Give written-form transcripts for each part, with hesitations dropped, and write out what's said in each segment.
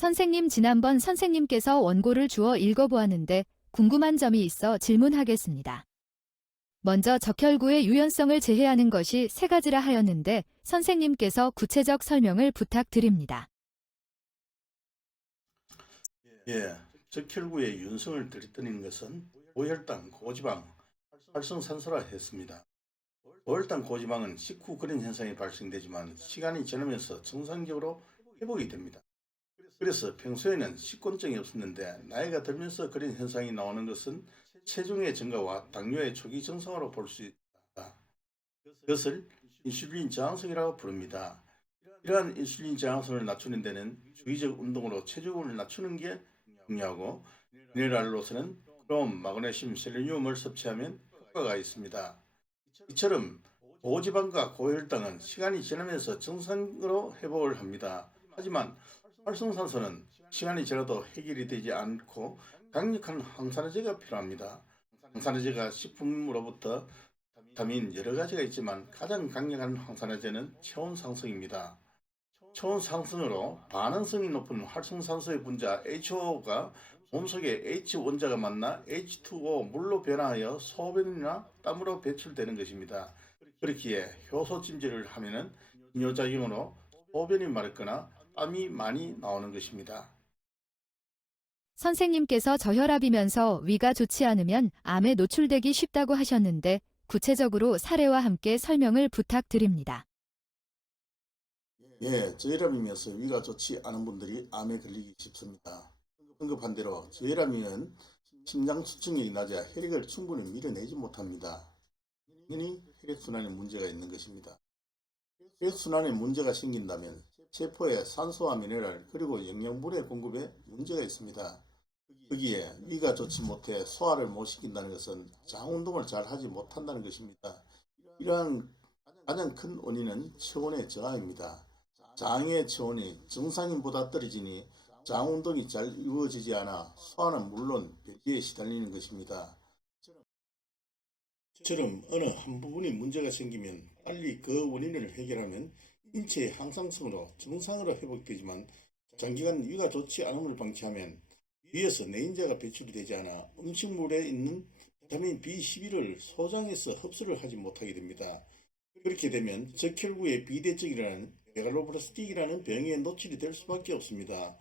선생님, 지난번 선생님께서 원고를 주어 읽어보았는데 궁금한 점이 있어 질문하겠습니다. 먼저 적혈구의 유연성을 제해하는 것이 세 가지라 하였는데 선생님께서 구체적 설명을 부탁드립니다. 예, 적혈구의 윤성을 들이뜨는 것은 고혈당, 고지방, 활성산소라 했습니다. 고혈당, 고지방은 식후 그런 현상이 발생되지만 시간이 지나면서 정상적으로 회복이 됩니다. 그래서 평소에는 식곤증이 없었는데 나이가 들면서 그런 현상이 나오는 것은 체중의 증가와 당뇨의 초기 증상으로 볼 수 있다. 그것을 인슐린 저항성이라고 부릅니다. 이러한 인슐린 저항성을 낮추는 데는 주기적 운동으로 체중을 낮추는 게 중요하고 미네랄로서는 크롬, 마그네슘, 셀레늄을 섭취하면 효과가 있습니다. 이처럼 고지방과 고혈당은 시간이 지나면서 정상으로 회복을 합니다. 하지만 활성산소는 시간이 지나도 해결이 되지 않고 강력한 항산화제가 필요합니다. 항산화제가 식품으로부터 비타민 여러 가지가 있지만 가장 강력한 항산화제는 체온 상승입니다. 초온 상승으로 반응성이 높은 활성산소의 분자 H2O가 몸속에 H 원자가 만나 H2O 물로 변화하여 소변이나 땀으로 배출되는 것입니다. 그렇기에 효소 찜질을 하면은 이뇨작용으로 소변이 마렵거나 땀이 많이 나오는 것입니다. 선생님께서 저혈압이면서 위가 좋지 않으면 암에 노출되기 쉽다고 하셨는데 구체적으로 사례와 함께 설명을 부탁드립니다. 예, 저혈압이면서 위가 좋지 않은 분들이 암에 걸리기 쉽습니다. 언급한 대로 저혈압이면 심장 수축력이 낮아 혈액을 충분히 밀어내지 못합니다. 당연히 혈액순환에 문제가 있는 것입니다. 혈액순환에 문제가 생긴다면 세포에 산소와 미네랄 그리고 영양분의 공급에 문제가 있습니다. 거기에 위가 좋지 못해 소화를 못 시킨다는 것은 장 운동을 잘 하지 못한다는 것입니다. 이러한 가장 큰 원인은 체온의 저하입니다. 장의 체온이 정상인보다 떨어지니 장 운동이 잘 이루어지지 않아 소화는 물론 변비에 시달리는 것입니다. 이처럼 어느 한 부분이 문제가 생기면 빨리 그 원인을 해결하면 인체의 항상성으로 정상으로 회복되지만 장기간 위가 좋지 않음을 방치하면 위에서 내인자가 배출이 되지 않아 음식물에 있는 비타민 B12를 소장해서 흡수를 하지 못하게 됩니다. 그렇게 되면 적혈구의 비대증이라는 메갈로브라스틱이라는 병에 노출이 될 수밖에 없습니다.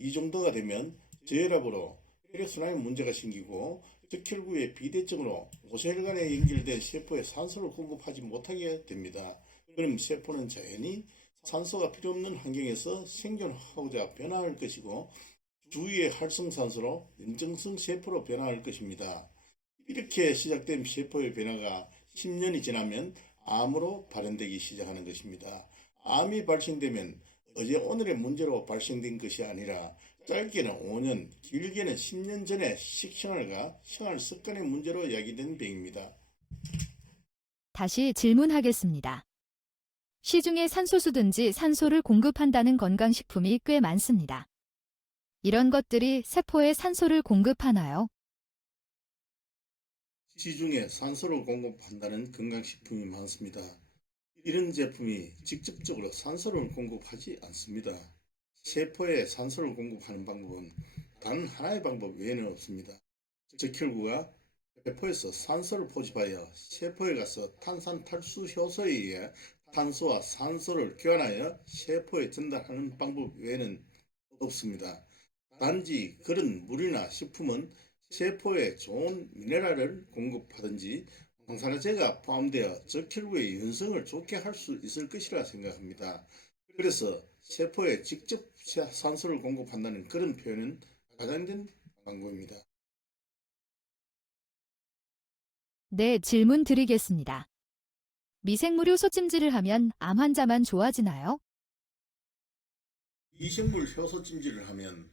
이 정도가 되면 저혈압으로 혈액순환에 문제가 생기고 적혈구의 비대증으로 오세혈관에 연결된 세포에 산소를 공급하지 못하게 됩니다. 그럼 세포는 자연히 산소가 필요 없는 환경에서 생존하고자 변화할 것이고 주위의 활성산소로 염증성 세포로 변화할 것입니다. 이렇게 시작된 세포의 변화가 10년이 지나면 암으로 발현되기 시작하는 것입니다. 암이 발생되면 어제 오늘의 문제로 발생된 것이 아니라 짧게는 5년, 길게는 10년 전에 식생활과 생활 습관의 문제로 야기된 병입니다. 다시 질문하겠습니다. 시중에 산소수든지 산소를 공급한다는 건강식품이 꽤 많습니다. 이런 것들이 세포에 산소를 공급하나요? 시중에 산소를 공급한다는 건강식품이 많습니다. 이런 제품이 직접적으로 산소를 공급하지 않습니다. 세포에 산소를 공급하는 방법은 단 하나의 방법 외에는 없습니다. 적혈구가 세포에서 산소를 포집하여 세포에 가서 탄산탈수 효소에 의해 탄소와 산소를 교환하여 세포에 전달하는 방법 외에는 없습니다. 단지 그런 물이나 식품은 세포에 좋은 미네랄을 공급하든지 항산화제가 포함되어 적혈구의 윤성을 좋게 할 수 있을 것이라 생각합니다. 그래서 세포에 직접 산소를 공급한다는 그런 표현은 과장된 방법입니다. 네, 질문 드리겠습니다. 미생물 효소 찜질을 하면 암 환자만 좋아지나요? 미생물 효소 찜질을 하면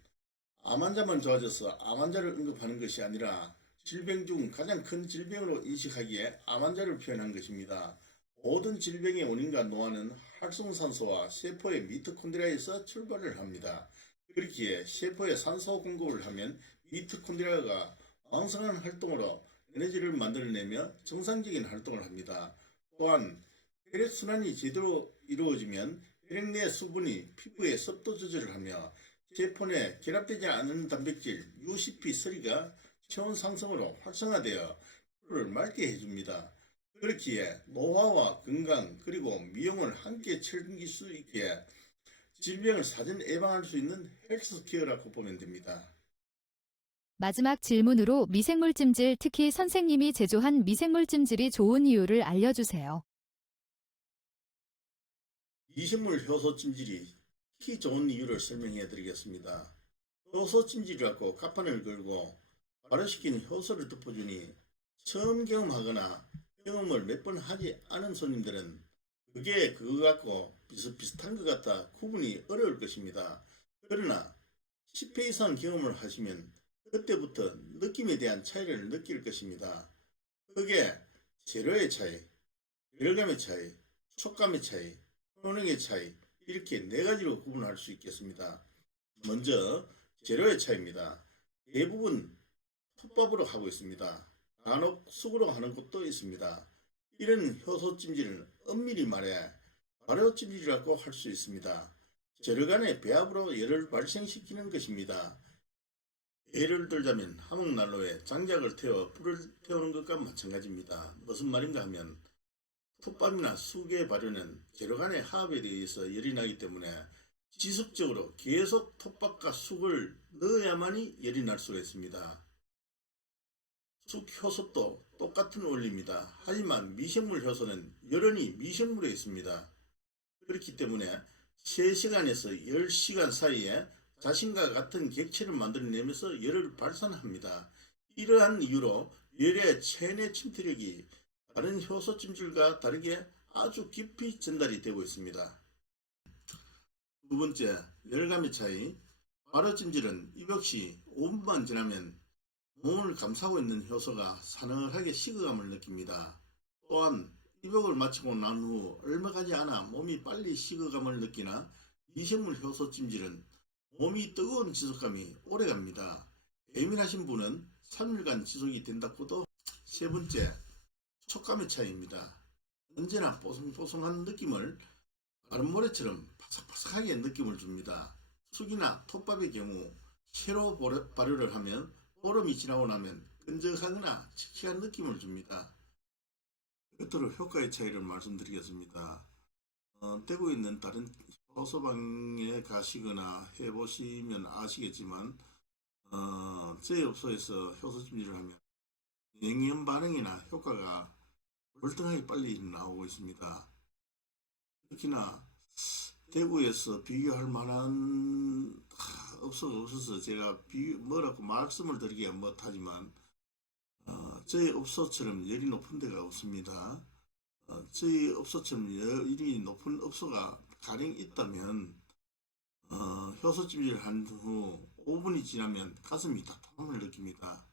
암 환자만 좋아져서 암 환자를 언급하는 것이 아니라 질병 중 가장 큰 질병으로 인식하기에 암 환자를 표현한 것입니다. 모든 질병의 원인과 노화는 활성산소와 세포의 미토콘드리아에서 출발을 합니다. 그렇기에 세포에 산소 공급을 하면 미토콘드리아가 왕성한 활동으로 에너지를 만들어내며 정상적인 활동을 합니다. 또한 혈액순환이 제대로 이루어지면 혈액 내 수분이 피부의 습도 조절을 하며 제폰에 결합되지 않은 단백질 UCP3가 체온 상승으로 활성화되어 피부를 맑게 해줍니다. 그렇기에 노화와 건강 그리고 미용을 함께 챙길 수 있기에 질병을 사전 예방할 수 있는 헬스케어라고 보면 됩니다. 마지막 질문으로 미생물 찜질, 특히 선생님이 제조한 미생물 찜질이 좋은 이유를 알려주세요. 미생물 효소 찜질이 특히 좋은 이유를 설명해 드리겠습니다. 효소 찜질이라고 갑판을 걸고 발효시킨 효소를 덮어주니 처음 경험하거나 경험을 몇 번 하지 않은 손님들은 그게 그거 같고 비슷비슷한 것 같아 구분이 어려울 것입니다. 그러나 10회 이상 경험을 하시면 그때부터 느낌에 대한 차이를 느낄 것입니다. 그게 재료의 차이, 열감의 차이, 촉감의 차이, 효능의 차이 이렇게 네 가지로 구분할 수 있겠습니다. 먼저 재료의 차이입니다. 대부분 톱밥으로 하고 있습니다. 간혹 쑥으로 하는 곳도 있습니다. 이런 효소 찜질은 엄밀히 말해 발효 찜질이라고 할 수 있습니다. 재료 간의 배합으로 열을 발생시키는 것입니다. 예를 들자면 화목난로에 장작을 태워 불을 태우는 것과 마찬가지입니다. 무슨 말인가 하면 톱밥이나 쑥의 발효는 재료 간의 화합에 의해서 열이 나기 때문에 지속적으로 계속 톱밥과 쑥을 넣어야만이 열이 날 수가 있습니다. 쑥 효소도 똑같은 원리입니다. 하지만 미생물 효소는 여론이 미생물에 있습니다. 그렇기 때문에 3시간에서 10시간 사이에 자신과 같은 객체를 만들어내면서 열을 발산합니다. 이러한 이유로 열의 체내 침투력이 다른 효소 찜질과 다르게 아주 깊이 전달이 되고 있습니다. 두 번째, 열감의 차이. 발효 찜질은 입욕 시 5분만 지나면 몸을 감싸고 있는 효소가 사늘하게 식어감을 느낍니다. 또한 입욕을 마치고 난 후 얼마 가지 않아 몸이 빨리 식어감을 느끼나 미생물 효소 찜질은 몸이 뜨거운 지속감이 오래갑니다. 예민하신 분은 3일간 지속이 된다고도. 세 번째, 촉감의 차이입니다. 언제나 뽀송뽀송한 느낌을 얼음모래처럼 바삭바삭하게 느낌을 줍니다. 쑥이나 톱밥의 경우 새로 발효를 하면 보름이 지나고 나면 끈적하거나 칙칙한 느낌을 줍니다. 끝으로 효과의 차이를 말씀드리겠습니다. 대구에 있는 다른 효소방에 가시거나 해보시면 아시겠지만 저희 업소에서 효소찜질을 하면 냉면 반응이나 효과가 월등하게 빨리 나오고 있습니다. 특히나 대구에서 비교할 만한 업소가 없어서 제가 뭐라고 말씀을 드리기가 못하지만 저희 업소처럼 열이 높은 데가 없습니다. 저희 업소처럼 열이 높은 업소가 가령 있다면 효소 찜질을 한 후 5분이 지나면 가슴이 답답함을 느낍니다.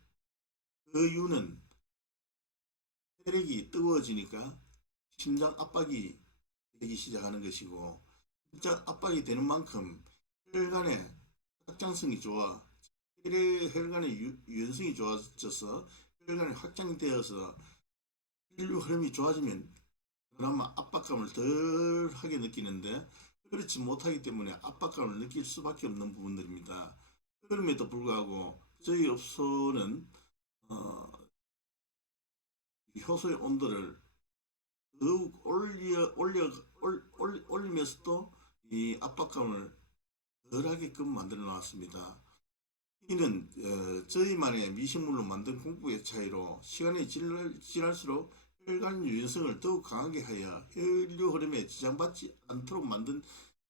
그 이유는 혈액이 뜨거워지니까 심장 압박이 되기 시작하는 것이고, 심장 압박이 되는 만큼 혈관의 확장성이 좋아 혈관의 유연성이 좋아져서 혈관이 확장되어서 혈류 흐름이 좋아지면 그나마 압박감을 덜 하게 느끼는데, 그렇지 못하기 때문에 압박감을 느낄 수밖에 없는 부분들입니다. 그럼에도 불구하고 저희 업소는 효소의 온도를 더욱 올리면서도 이 압박감을 덜하게끔 만들어 놨습니다. 이는 저희만의 미생물로 만든 공법의 차이로 시간이 지날수록 혈관 유연성을 더욱 강하게 하여 혈류 흐름에 지장받지 않도록 만든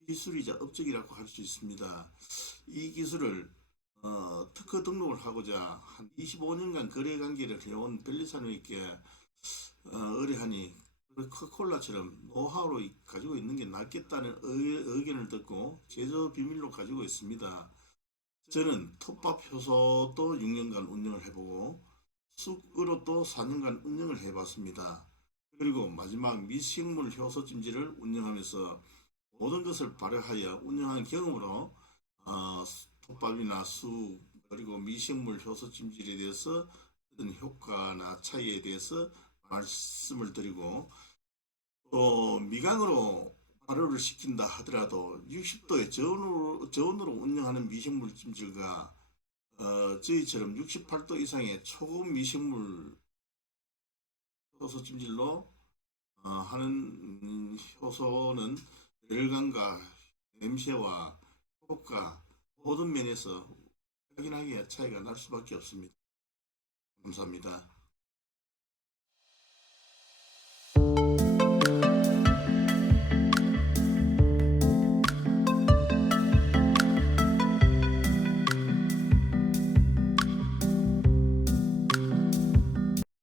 기술이자 업적이라고 할 수 있습니다. 이 기술을 특허 등록을 하고자 한 25년간 거래관계를 해온 변리사님께 의뢰하니 코카콜라처럼 노하우로 가지고 있는 게 낫겠다는 의견을 듣고 제조 비밀로 가지고 있습니다. 저는 톱밥 효소도 6년간 운영을 해보고 쑥으로 또 4년간 운영을 해봤습니다. 그리고 마지막 미생물 효소 찜질을 운영하면서 모든 것을 발효하여 운영한 경험으로 톱밥이나 쑥 그리고 미생물 효소 찜질에 대해서 어떤 효과나 차이에 대해서 말씀을 드리고, 또 미강으로 발효를 시킨다 하더라도 60도의 저온으로 운영하는 미생물 찜질과 저희처럼 68도 이상의 초고온 미생물 효소 찜질로 하는 효소는 열감과 냄새와 효과 모든 면에서 확연하게 차이가 날 수밖에 없습니다. 감사합니다.